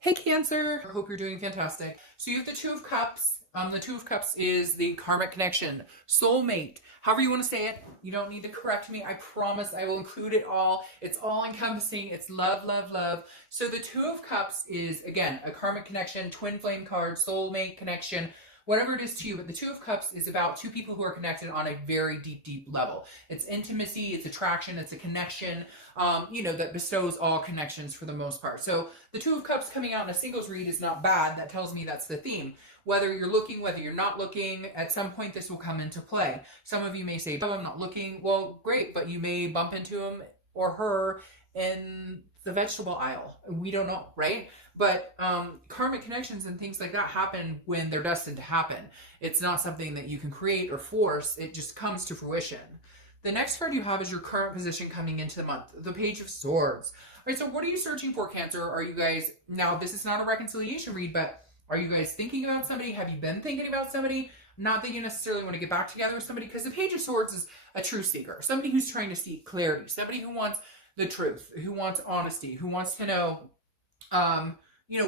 Hey Cancer, I hope you're doing fantastic. So you have the Two of Cups. The Two of Cups is the karmic connection, soulmate, however you want to say it. You don't need to correct me. I promise I will include it all. It's all encompassing. It's love, love, love. So the Two of Cups is, again, a karmic connection, twin flame card, soulmate connection, whatever it is to you. But the Two of Cups is about two people who are connected on a very deep, deep level. It's intimacy, it's attraction, it's a connection, that bestows all connections for the most part. So the Two of Cups coming out in a singles read is not bad. That tells me that's the theme. Whether you're looking, whether you're not looking, at some point this will come into play. Some of you may say, oh, I'm not looking. Well, great, but you may bump into him or her in the vegetable aisle. We don't know, right? But karmic connections and things like that happen when they're destined to happen. It's not something that you can create or force. It just comes to fruition. The next card you have is your current position coming into the month, the Page of Swords. All right, so what are you searching for, Cancer? Are you guys, now this is not a reconciliation read, but are you guys thinking about somebody? Have you been thinking about somebody? Not that you necessarily want to get back together with somebody, because the Page of Swords is a truth seeker, somebody who's trying to seek clarity, somebody who wants the truth, who wants honesty, who wants to know,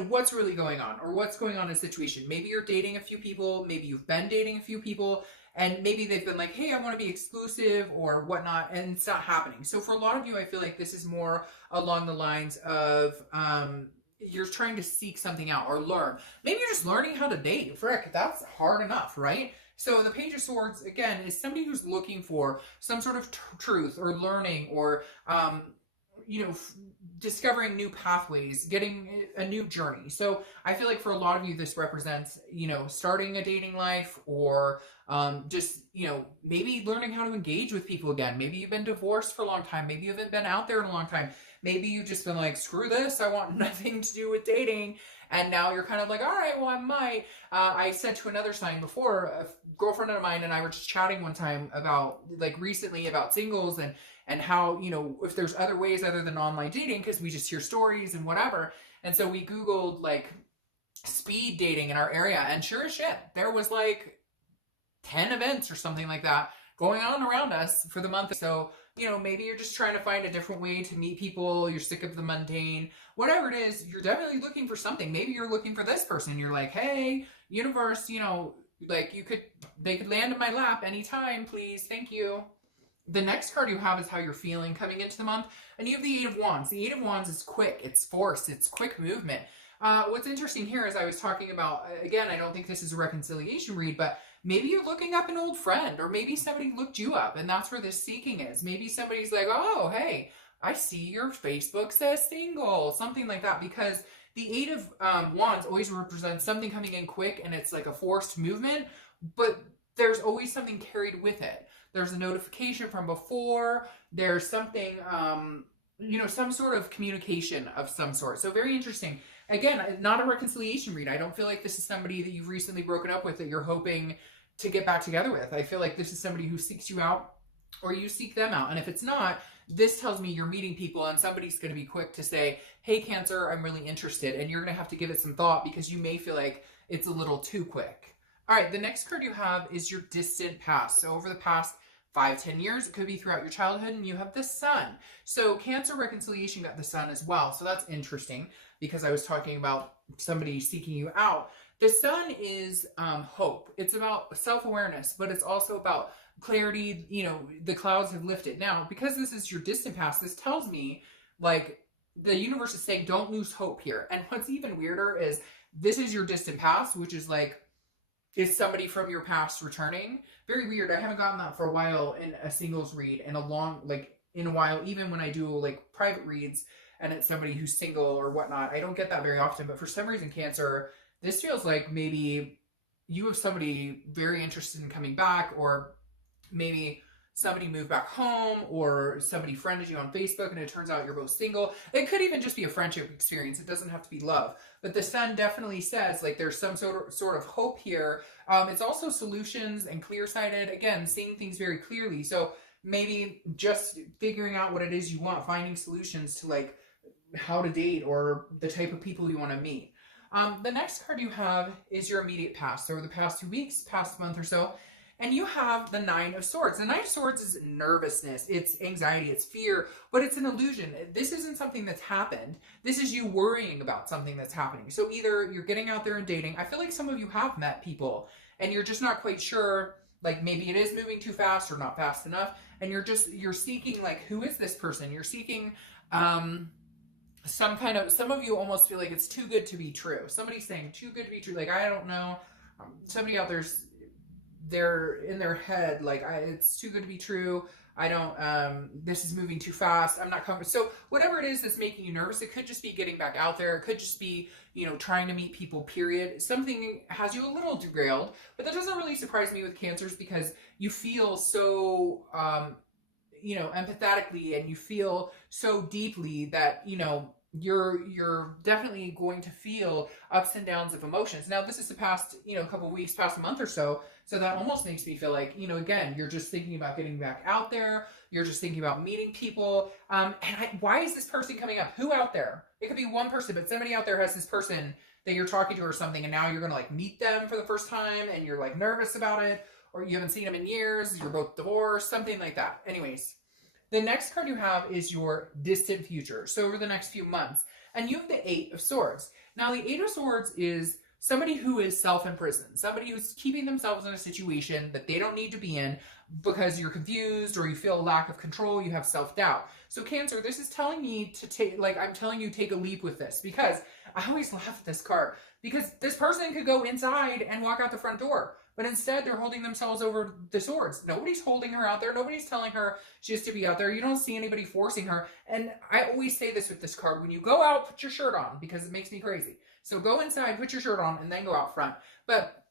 what's really going on or what's going on in a situation. Maybe you're dating a few people, maybe you've been dating a few people, and maybe they've been like, hey, I want to be exclusive or whatnot, and it's not happening. So for a lot of you, I feel like this is more along the lines of you're trying to seek something out or learn. Maybe you're just learning how to date. Frick, that's hard enough, right? So the Page of Swords, again, is somebody who's looking for some sort of truth or learning or discovering new pathways, getting a new journey. So I feel like for a lot of you, this represents, starting a dating life or maybe learning how to engage with people again. Maybe you've been divorced for a long time. Maybe you haven't been out there in a long time. Maybe you've just been like, screw this, I want nothing to do with dating. And now you're kind of like, all right, well, I might. I said to another sign before, a girlfriend of mine and I were just chatting one time about, recently about singles and how, if there's other ways other than online dating, because we just hear stories and whatever. And so we Googled, speed dating in our area. And sure as shit, there was 10 events or something like that going on around us for the month. So, maybe you're just trying to find a different way to meet people. You're sick of the mundane, whatever it is, you're definitely looking for something. Maybe you're looking for this person. You're like, hey, universe, they could land in my lap anytime, please. Thank you. The next card you have is how you're feeling coming into the month. And you have the Eight of Wands. The Eight of Wands is quick. It's force. It's quick movement. What's interesting here is I was talking about, again, I don't think this is a reconciliation read, but maybe you're looking up an old friend, or maybe somebody looked you up, and that's where this seeking is. Maybe somebody's like, oh, hey, I see your Facebook says single, something like that, because the Eight of Wands always represents something coming in quick, and it's like a forced movement, but there's always something carried with it. There's a notification from before, there's something, some sort of communication of some sort. So very interesting. Again, not a reconciliation read. I don't feel like this is somebody that you've recently broken up with that you're hoping to get back together with. I feel like this is somebody who seeks you out or you seek them out. And if it's not, this tells me you're meeting people and somebody's going to be quick to say, hey, Cancer, I'm really interested. And you're going to have to give it some thought because you may feel like it's a little too quick. All right, the next card you have is your distant past. So over the past 5-10 years, it could be throughout your childhood, and you have the Sun. So Cancer reconciliation got the Sun as well. So that's interesting because I was talking about somebody seeking you out. The Sun is hope. It's about self-awareness, but it's also about clarity. The clouds have lifted. Now, because this is your distant past, this tells me the universe is saying don't lose hope here. And what's even weirder is this is your distant past, which is is somebody from your past returning? Very weird. I haven't gotten that for a while in a singles read in a while, even when I do private reads and it's somebody who's single or whatnot. I don't get that very often, but for some reason, Cancer, this feels like maybe you have somebody very interested in coming back, or maybe somebody moved back home, or somebody friended you on Facebook and it turns out you're both single. It could even just be a friendship experience. It doesn't have to be love. But the Sun definitely says there's some sort of hope here. It's also solutions and clear-sighted. Again, seeing things very clearly. So maybe just figuring out what it is you want, finding solutions to how to date or the type of people you want to meet. The next card you have is your immediate past. So over the past 2 weeks, past month or so. And you have the Nine of Swords. The Nine of Swords is nervousness, it's anxiety, it's fear, but it's an illusion. This isn't something that's happened. This is you worrying about something that's happening. So either you're getting out there and dating. I feel like some of you have met people and you're just not quite sure, like maybe it is moving too fast or not fast enough. And you're seeking, like, who is this person? You're seeking, some of you almost feel like it's too good to be true. Somebody's saying too good to be true. Like, I don't know. Somebody out there's, they're in their head, like, it's too good to be true. I don't, this is moving too fast. I'm not comfortable. So whatever it is that's making you nervous, it could just be getting back out there. It could just be, you know, trying to meet people, period. Something has you a little derailed, but that doesn't really surprise me with Cancers because you feel so, you know, empathetically, and you feel so deeply that, you know, you're definitely going to feel ups and downs of emotions. Now, this is the past, you know, couple weeks, past a month or so. So that almost makes me feel like, you know, again, you're just thinking about getting back out there. You're just thinking about meeting people. Why is this person coming up? Who out there? It could be one person, but somebody out there has this person that you're talking to or something, and now you're going to like meet them for the first time, and you're like nervous about it, or you haven't seen them in years. You're both divorced, something like that. Anyways. The next card you have is your distant future. So over the next few months. And you have the Eight of Swords. Now the Eight of Swords is somebody who is self-imprisoned. Somebody who's keeping themselves in a situation that they don't need to be in because you're confused or you feel a lack of control, you have self-doubt. So Cancer, this is telling me to take, like, I'm telling you, take a leap with this, because I always laugh at this card, because this person could go inside and walk out the front door. But instead, they're holding themselves over the swords. Nobody's holding her out there. Nobody's telling her she has to be out there. You don't see anybody forcing her. And I always say this with this card. When you go out, put your shirt on, because it makes me crazy. So go inside, put your shirt on, and then go out front. But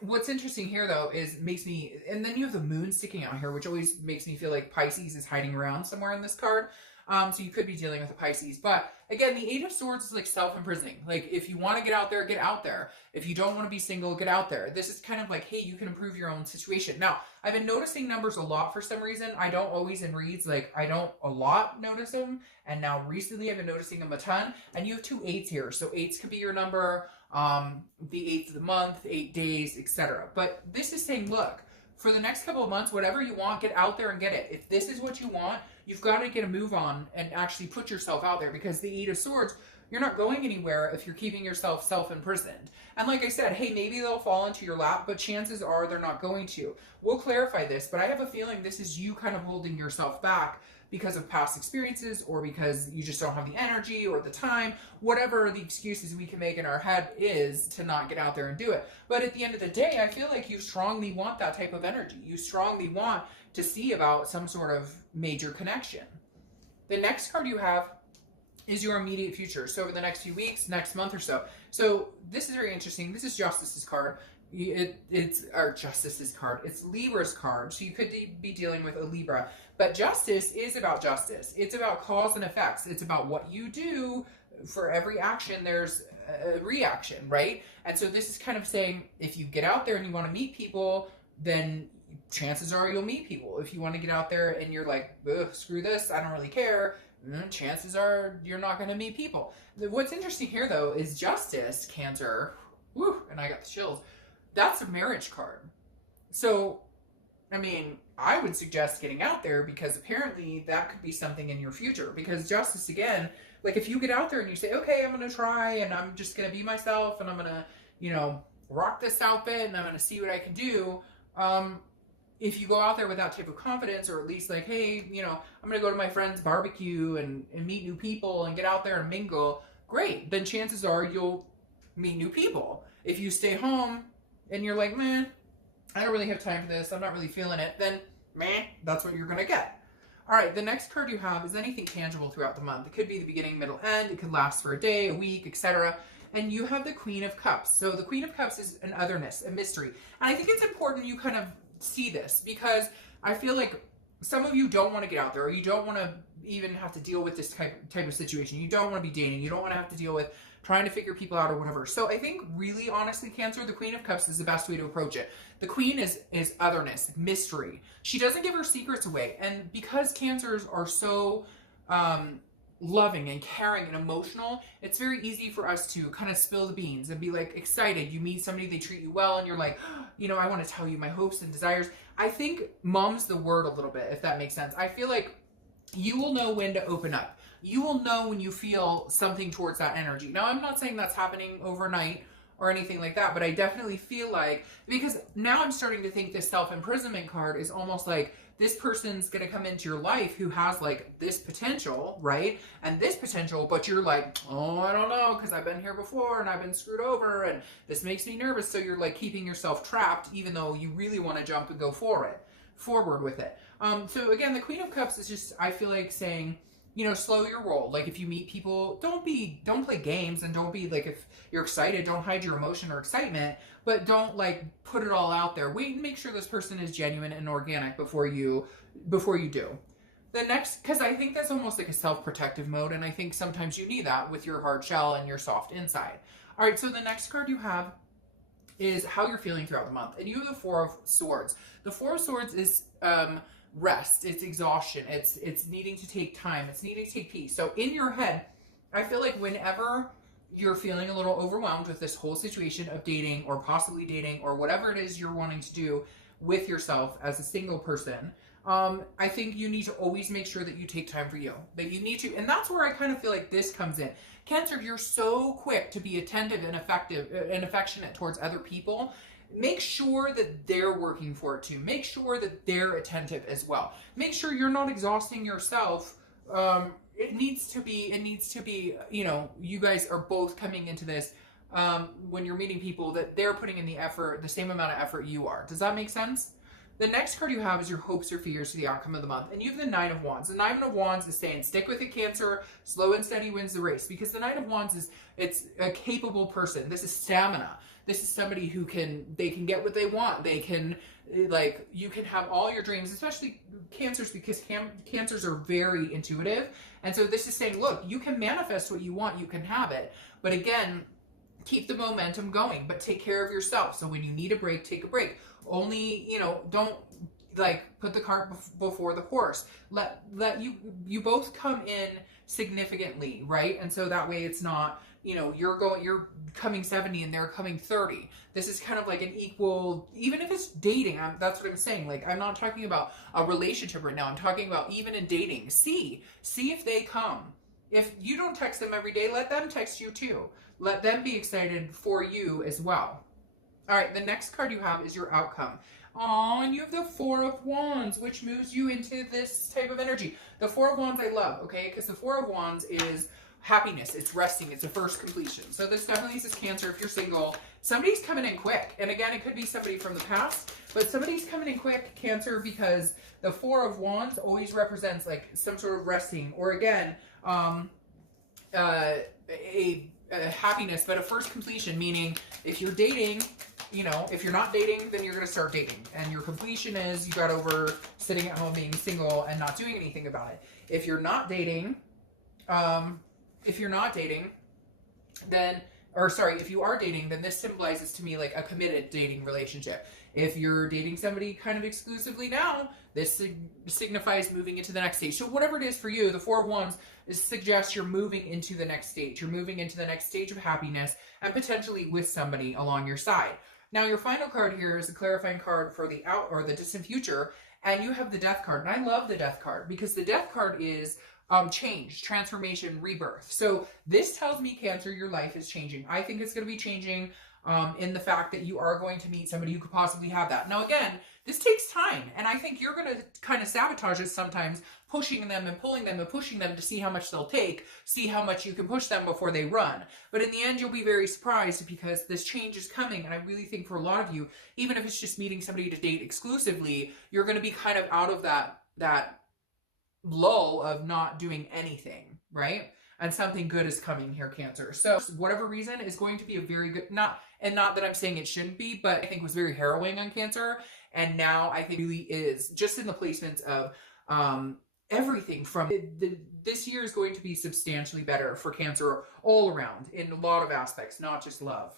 what's interesting here, though, is makes me... And then you have the moon sticking out here, which always makes me feel like Pisces is hiding around somewhere in this card. So you could be dealing with a Pisces. But again, the Eight of Swords is like self-imprisoning. Like, if you want to get out there, get out there. If you don't want to be single, get out there. This is kind of like, hey, you can improve your own situation. Now, I've been noticing numbers a lot for some reason. I don't always in reads, like, I don't a lot notice them. And now recently I've been noticing them a ton. And you have 2 8s here. So 8s could be your number, the 8th of the month, 8 days, etc. But this is saying, look, for the next couple of months, whatever you want, get out there and get it. If this is what you want, you've got to get a move on and actually put yourself out there, because the Eight of Swords, you're not going anywhere if you're keeping yourself self-imprisoned. And like I said, hey, maybe they'll fall into your lap, but chances are they're not going to. We'll clarify this, but I have a feeling this is you kind of holding yourself back because of past experiences, or because you just don't have the energy or the time, whatever the excuses we can make in our head is to not get out there and do it. But at the end of the day, I feel like you strongly want that type of energy. You strongly want to see about some sort of major connection. The next card you have is your immediate future. So over the next few weeks, next month or so. So this is very interesting. This is Justice's card. It's our Justice's card. It's Libra's card. So you could be dealing with a Libra. But Justice is about justice. It's about cause and effects. It's about what you do. For every action, there's a reaction, right? And so this is kind of saying, if you get out there and you want to meet people, then chances are you'll meet people. If you want to get out there and you're like, screw this, I don't really care, chances are you're not going to meet people. What's interesting here, though, is Justice, Cancer, and I got the chills, that's a marriage card. So, I mean, I would suggest getting out there, because apparently that could be something in your future. Because Justice, again, like, if you get out there and you say, okay, I'm going to try, and I'm just going to be myself, and I'm going to, you know, rock this outfit, and I'm going to see what I can do, if you go out there with that type of confidence, or at least like, hey, you know, I'm going to go to my friend's barbecue and meet new people and get out there and mingle, great. Then chances are you'll meet new people. If you stay home and you're like, man, I don't really have time for this, I'm not really feeling it, then that's what you're going to get. All right, the next card you have is anything tangible throughout the month. It could be the beginning, middle, end. It could last for a day, a week, etc. And you have the Queen of Cups. So the Queen of Cups is an otherness, a mystery. And I think it's important you kind of see this, because I feel like some of you don't want to get out there, or you don't want to even have to deal with this type of situation. You don't want to be dating. You don't want to have to deal with trying to figure people out or whatever. So I think really, honestly, Cancer, the Queen of Cups is the best way to approach it. The Queen is otherness, mystery. She doesn't give her secrets away. And because Cancers are so loving and caring and emotional, it's very easy for us to kind of spill the beans and be like excited. You meet somebody, they treat you well, and you're like, you know, I want to tell you my hopes and desires. I think mum's the word a little bit, if that makes sense. I feel like you will know when to open up. You will know when you feel something towards that energy. Now, I'm not saying that's happening overnight or anything like that, but I definitely feel like, because now I'm starting to think this self-imprisonment card is almost like this person's going to come into your life who has like this potential, right? And this potential, but you're like, oh, I don't know, because I've been here before and I've been screwed over and this makes me nervous. So you're like keeping yourself trapped, even though you really want to jump and go forward with it. So again, the Queen of Cups is just, I feel like saying, you know, slow your roll. Like if you meet people, don't play games, and don't be like, if you're excited, don't hide your emotion or excitement, but don't like put it all out there. Wait and make sure this person is genuine and organic before you do. The next, because I think that's almost like a self-protective mode, and I think sometimes you need that with your hard shell and your soft inside. All right, so the next card you have is how you're feeling throughout the month. And you have the Four of Swords. The Four of Swords is rest, it's exhaustion, it's needing to take time, it's needing to take peace. So in your head, I feel like whenever you're feeling a little overwhelmed with this whole situation of dating or possibly dating or whatever it is you're wanting to do with yourself as a single person, I think you need to always make sure that you take time for you, that you need to, and that's where I kind of feel like this comes in. Cancer, you're so quick to be attentive and effective and affectionate towards other people. Make sure that they're working for it too. Make sure that they're attentive as well. Make sure you're not exhausting yourself. It needs to be, you know, you guys are both coming into this when you're meeting people, that they're putting in the effort, the same amount of effort you are. Does that make sense? The next card you have is your hopes or fears for the outcome of the month. And you have the Nine of Wands. The Nine of Wands is saying, stick with it, Cancer. Slow and steady wins the race. Because the Nine of Wands it's a capable person. This is stamina. This is somebody who they can get what they want. They can, like, you can have all your dreams, especially Cancers, because Cancers are very intuitive. And so this is saying, look, you can manifest what you want. You can have it. But again, keep the momentum going, but take care of yourself. So when you need a break, take a break. Only, you know, don't like put the cart before the horse. Let you both come in significantly, right? And so that way it's not, you know, you're coming 70 and they're coming 30. This is kind of like an equal, even if it's dating, that's what I'm saying. Like, I'm not talking about a relationship right now. I'm talking about even in dating. See if they come. If you don't text them every day, let them text you too. Let them be excited for you as well. All right, the next card you have is your outcome. Oh, and you have the Four of Wands, which moves you into this type of energy. The Four of Wands I love, okay? Because the Four of Wands is happiness, it's resting, it's a first completion. So this definitely says, Cancer, if you're single, somebody's coming in quick. And again, it could be somebody from the past, but somebody's coming in quick, Cancer, because the Four of Wands always represents like some sort of resting, or again, a happiness, but a first completion, meaning if you're dating, you know, if you're not dating, then you're going to start dating. And your completion is you got over sitting at home being single and not doing anything about it. If you're not dating, if you are dating, then this symbolizes to me like a committed dating relationship. If you're dating somebody kind of exclusively now, this signifies moving into the next stage. So whatever it is for you, the Four of Wands suggests you're moving into the next stage. You're moving into the next stage of happiness and potentially with somebody along your side. Now, your final card here is a clarifying card for the the distant future, and you have the Death card. And I love the Death card because the Death card is change, transformation, rebirth. So this tells me, Cancer, your life is changing. I think it's going to be changing in the fact that you are going to meet somebody who could possibly have that. Now, again, this takes time, and I think you're going to kind of sabotage it sometimes, pushing them and pulling them and pushing them to see how much they'll take, see how much you can push them before they run. But in the end, you'll be very surprised because this change is coming, and I really think for a lot of you, even if it's just meeting somebody to date exclusively, you're going to be kind of out of that lull of not doing anything, right? And something good is coming here, Cancer. So whatever reason is going to be a very good, not that I'm saying it shouldn't be, but I think it was very harrowing on Cancer. And now I think it really is just in the placements of everything from this year is going to be substantially better for Cancer all around in a lot of aspects, not just love.